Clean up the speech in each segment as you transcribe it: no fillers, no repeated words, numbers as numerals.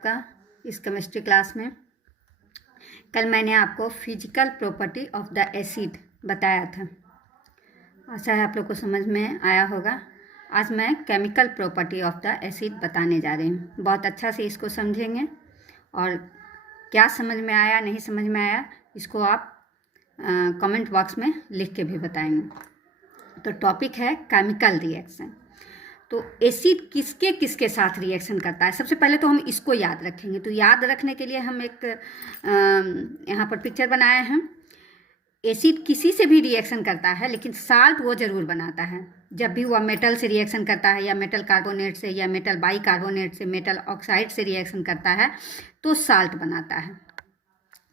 आपका इस chemistry class में। कल मैंने आपको physical property of the acid बताया था। आशा है आप लोग को समझ में आया होगा। आज मैं chemical property of the acid बताने जा रही हूँ। बहुत अच्छा से इसको समझेंगे और क्या समझ में आया नहीं समझ में आया इसको आप कमेंट बॉक्स में लिख के भी बताएंगे। तो टॉपिक है केमिकल रिएक्शन। तो एसिड किसके किसके साथ रिएक्शन करता है, सबसे पहले तो हम इसको याद रखेंगे। तो याद रखने के लिए हम एक यहाँ पर पिक्चर बनाए हैं। एसिड किसी से भी रिएक्शन करता है, लेकिन साल्ट वो ज़रूर बनाता है। जब भी वह मेटल से रिएक्शन करता है या मेटल कार्बोनेट से या मेटल बाइकार्बोनेट से, मेटल ऑक्साइड से रिएक्शन करता है तो साल्ट बनाता है।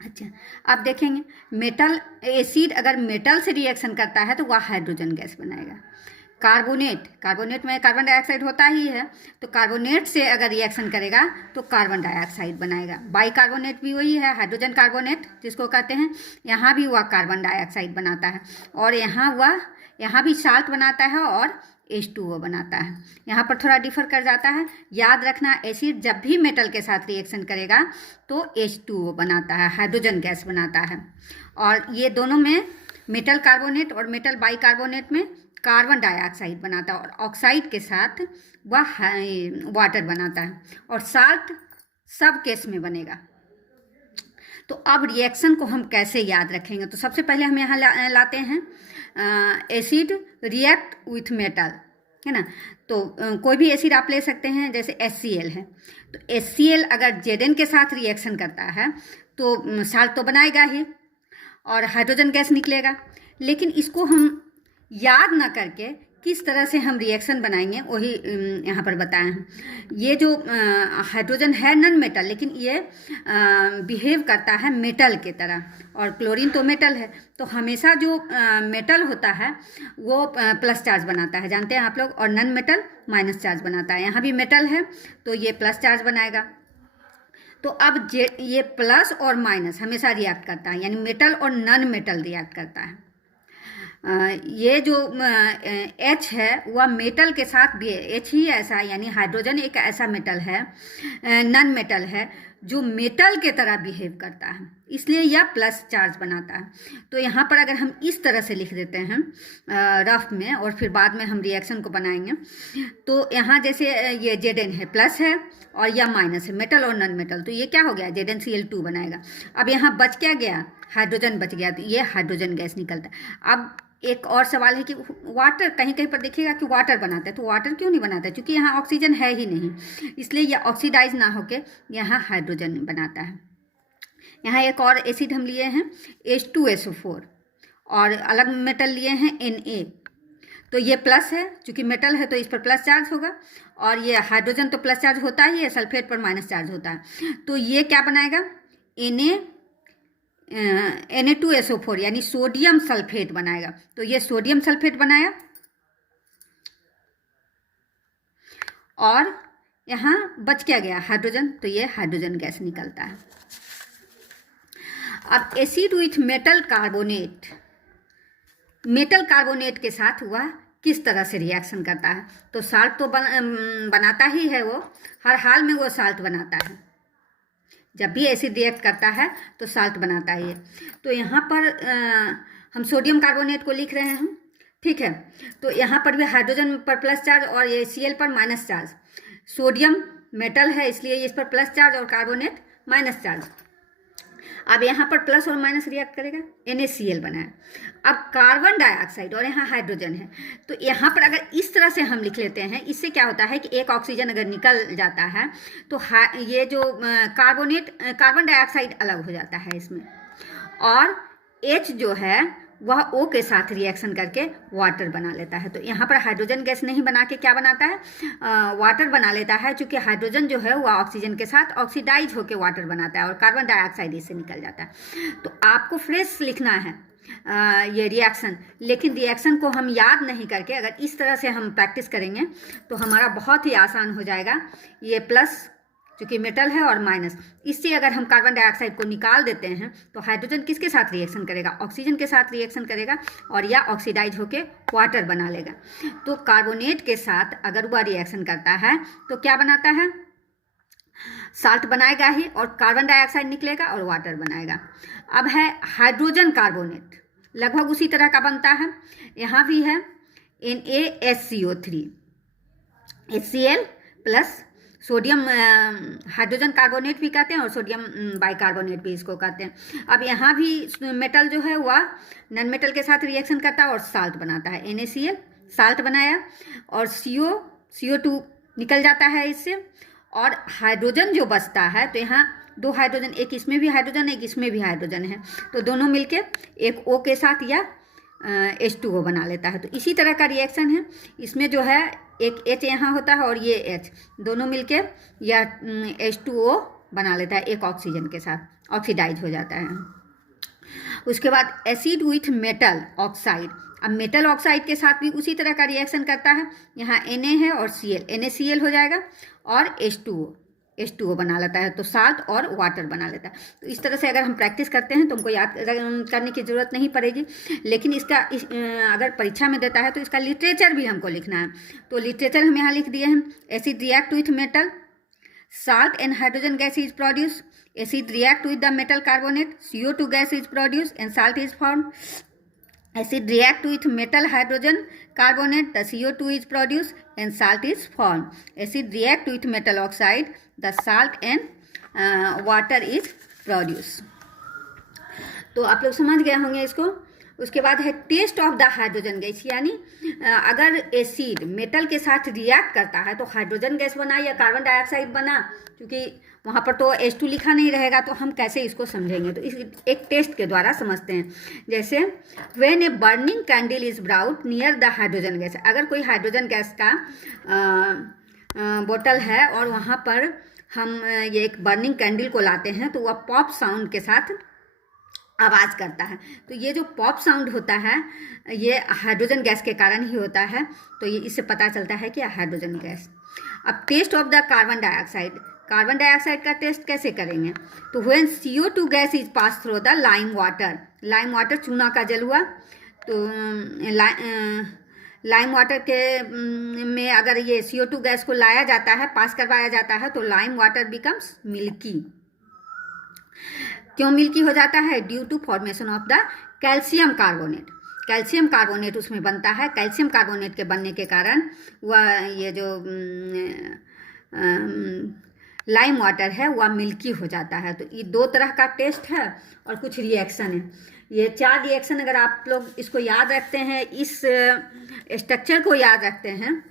अच्छा, अब देखेंगे मेटल एसिड अगर मेटल से रिएक्शन करता है तो वह हाइड्रोजन गैस बनाएगा। कार्बोनेट में कार्बन डाइऑक्साइड होता ही है, तो कार्बोनेट से अगर रिएक्शन करेगा तो कार्बन डाइऑक्साइड बनाएगा। बाइकार्बोनेट भी वही है, हाइड्रोजन कार्बोनेट जिसको कहते हैं। यहाँ भी वह कार्बन डाइऑक्साइड बनाता है और यहाँ भी साल्ट बनाता है और H2O बनाता है। यहाँ पर थोड़ा डिफर कर जाता है। याद रखना, एसिड जब भी मेटल के साथ रिएक्शन करेगा तो H2O बनाता है, हाइड्रोजन गैस बनाता है। और ये दोनों में मेटल कार्बोनेट और मेटल बाइकार्बोनेट में कार्बन डाइऑक्साइड बनाता है और ऑक्साइड के साथ वह वाटर बनाता है। और साल्ट सब केस में बनेगा। तो अब रिएक्शन को हम कैसे याद रखेंगे, तो सबसे पहले हम यहाँ लाते हैं एसिड रिएक्ट विथ मेटल, है ना। तो कोई भी एसिड आप ले सकते हैं, जैसे HCl है। तो HCl अगर Zn के साथ रिएक्शन करता है तो साल्ट तो बनाएगा ही और हाइड्रोजन गैस निकलेगा। लेकिन इसको हम याद ना करके किस तरह से हम रिएक्शन बनाएंगे वही यहाँ पर बताए हैं। ये जो हाइड्रोजन है नॉन मेटल, लेकिन ये बिहेव करता है मेटल के तरह, और क्लोरीन तो मेटल है। तो हमेशा जो मेटल होता है वो प्लस चार्ज बनाता है, जानते हैं आप लोग, और नॉन मेटल माइनस चार्ज बनाता है। यहाँ भी मेटल है तो ये प्लस चार्ज बनाएगा। तो अब ये प्लस और माइनस हमेशा रिएक्ट करता है, यानी मेटल और नॉन मेटल रिएक्ट करता है। ये जो H है वह मेटल के साथ भी H ही ऐसा, यानी हाइड्रोजन एक ऐसा मेटल है, नॉन मेटल है, जो मेटल के तरह बिहेव करता है, इसलिए यह प्लस चार्ज बनाता है। तो यहाँ पर अगर हम इस तरह से लिख देते हैं रफ में, और फिर बाद में हम रिएक्शन को बनाएंगे, तो यहाँ जैसे ये Zn है प्लस है और यह माइनस है, मेटल और नॉन मेटल, तो ये क्या हो गया, ZnCl2 बनाएगा। अब यहाँ बच क्या गया, हाइड्रोजन बच गया, तो ये हाइड्रोजन गैस निकलता है। अब एक और सवाल है कि वाटर, कहीं कहीं पर देखिएगा कि वाटर बनाता है, तो वाटर क्यों नहीं बनाता है, क्योंकि यहाँ ऑक्सीजन है ही नहीं, इसलिए यह ऑक्सीडाइज ना होके यहाँ हाइड्रोजन बनाता है। यहाँ एक और एसिड हम लिए हैं H2SO4 और अलग मेटल लिए हैं Na। तो ये प्लस है, चूँकि मेटल है तो इस पर प्लस चार्ज होगा, और ये हाइड्रोजन तो प्लस चार्ज होता ही है, सल्फेट पर माइनस चार्ज होता है। तो ये क्या बनाएगा, Na2SO4 यानी सोडियम सल्फेट बनाएगा। तो ये सोडियम सल्फेट बनाया और यहाँ बच क्या गया, हाइड्रोजन, तो ये हाइड्रोजन गैस निकलता है। अब एसिड विथ मेटल कार्बोनेट के साथ वह किस तरह से रिएक्शन करता है, तो साल्ट तो बनाता ही है, वो हर हाल में वो साल्ट बनाता है। जब भी एसिड रिएक्ट करता है तो साल्ट बनाता ही है। तो यहाँ पर हम सोडियम कार्बोनेट को लिख रहे हैं, ठीक है। तो यहाँ पर भी हाइड्रोजन पर प्लस चार्ज और ये Cl पर माइनस चार्ज। सोडियम मेटल है इसलिए इस पर प्लस चार्ज और कार्बोनेट माइनस चार्ज। अब यहाँ पर प्लस और माइनस रिएक्ट करेगा, NaCl बनाया। अब कार्बन डाइऑक्साइड और यहाँ हाइड्रोजन है, तो यहाँ पर अगर इस तरह से हम लिख लेते हैं, इससे क्या होता है कि एक ऑक्सीजन अगर निकल जाता है तो ये जो कार्बन डाइऑक्साइड अलग हो जाता है इसमें, और H जो है वह O के साथ रिएक्शन करके वाटर बना लेता है। तो यहाँ पर हाइड्रोजन गैस नहीं बना के क्या बनाता है, वाटर बना लेता है, क्योंकि हाइड्रोजन जो है वह ऑक्सीजन के साथ ऑक्सीडाइज होकर वाटर बनाता है और कार्बन डाइऑक्साइड इससे निकल जाता है। तो आपको फ्रेश लिखना है ये रिएक्शन, लेकिन रिएक्शन को हम याद नहीं करके अगर इस तरह से हम प्रैक्टिस करेंगे तो हमारा बहुत ही आसान हो जाएगा। ये प्लस चूँकि मेटल है और माइनस, इससे अगर हम कार्बन डाइऑक्साइड को निकाल देते हैं तो हाइड्रोजन किसके साथ रिएक्शन करेगा, ऑक्सीजन के साथ रिएक्शन करेगा और या ऑक्सीडाइज होके वाटर बना लेगा। तो कार्बोनेट के साथ अगर वह रिएक्शन करता है तो क्या बनाता है, साल्ट बनाएगा ही और कार्बन डाइऑक्साइड निकलेगा और वाटर बनाएगा। अब है हाइड्रोजन कार्बोनेट, लगभग उसी तरह का बनता है। यहाँ भी है NaSCO3, HCl plus sodium, hydrogen carbonate भी कहते हैं और सोडियम बाइकार्बोनेट भी इसको कहते हैं। अब यहाँ भी मेटल जो है वह नॉन मेटल के साथ रिएक्शन करता है और साल्ट बनाता है। NaCl साल्ट बनाया और CO2 निकल जाता है इससे, और हाइड्रोजन जो बचता है, तो यहाँ दो हाइड्रोजन, एक इसमें भी हाइड्रोजन एक इसमें भी हाइड्रोजन है, तो दोनों मिलके एक O के साथ या H2O बना लेता है। तो इसी तरह का रिएक्शन है। इसमें जो है एक H यहाँ होता है और ये H, दोनों मिलके या H2O बना लेता है एक ऑक्सीजन के साथ, ऑक्सीडाइज हो जाता है। उसके बाद एसिड विथ मेटल ऑक्साइड। अब मेटल ऑक्साइड के साथ भी उसी तरह का रिएक्शन करता है। यहाँ Na है और Cl, NaCl हो जाएगा और H2O बना लेता है, तो साल्ट और वाटर बना लेता है। तो इस तरह से अगर हम प्रैक्टिस करते हैं तो हमको याद करने की ज़रूरत नहीं पड़ेगी। लेकिन इसका अगर परीक्षा में देता है तो इसका लिटरेचर भी हमको लिखना है। तो लिटरेचर हम यहाँ लिख दिए हैं। Acid react with metal, salt and hydrogen gas is produced. Acid react with the metal carbonate, CO2 gas is produced and salt is formed. Acid react with metal hydrogen carbonate, the CO2 is produced and salt is formed. Acid react with metal oxide, the salt and water is produced. तो आप लोग समझ गए होंगे इसको। उसके बाद है test of the hydrogen gas, यानी अगर एसिड मेटल के साथ रिएक्ट करता है तो हाइड्रोजन गैस बना या कार्बन डाइऑक्साइड बना, क्योंकि वहाँ पर तो H2 लिखा नहीं रहेगा, तो हम कैसे इसको समझेंगे। तो इस एक टेस्ट के द्वारा समझते हैं। जैसे when a burning candle is brought near the hydrogen gas, अगर कोई हाइड्रोजन गैस का बोतल है और वहाँ पर हम ये एक बर्निंग कैंडल को लाते हैं तो वह पॉप साउंड के साथ आवाज़ करता है। तो ये जो पॉप साउंड होता है ये हाइड्रोजन गैस के कारण ही होता है। तो ये इससे पता चलता है कि हाइड्रोजन गैस। अब test of the carbon dioxide, carbon dioxide का टेस्ट कैसे करेंगे। तो when CO2 gas is pass through the lime water, lime water चूना का जल हुआ, तो लाइम वाटर के में अगर ये CO2 गैस को लाया जाता है, पास करवाया जाता है, तो लाइम वाटर बिकम्स मिल्की। क्यों मिल्की हो जाता है? Due to formation of the calcium carbonate. Calcium carbonate उसमें बनता है। कैल्शियम कार्बोनेट के बनने के कारण वह ये जो लाइम वाटर है वह मिल्की हो जाता है। तो ये दो तरह का टेस्ट है और कुछ रिएक्शन है। ये 4 रिएक्शन अगर आप लोग इसको याद रखते हैं, इस स्ट्रक्चर को याद रखते हैं,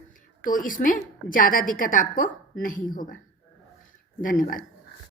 तो इसमें ज़्यादा दिक्कत आपको नहीं होगा। धन्यवाद।